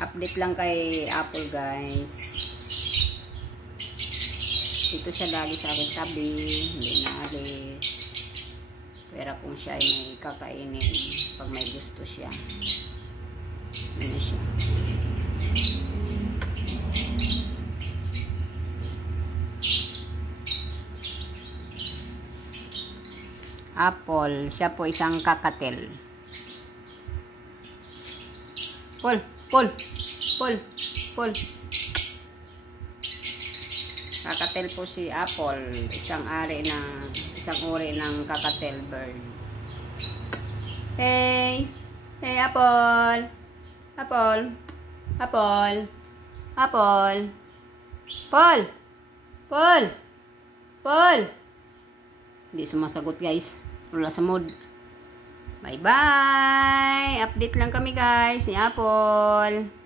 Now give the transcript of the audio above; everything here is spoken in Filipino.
Update lang kay Apple, guys. Dito siya lagi sa akin tabi, hindi na alis. Pero kung siya ay may kakainin, pag may gusto siya, ano siya. Apple, siya po isang kakatel. Paul, Paul, Paul, Paul. Kakatel po si Apple, isang uri ng kakatel bird. Hey, hey Apple, Apple, Apple, Apple, Paul, Paul, Paul. Hindi sumasagot, guys. Wala sa mood. Bye-bye! Update lang kami, guys, ni Apple.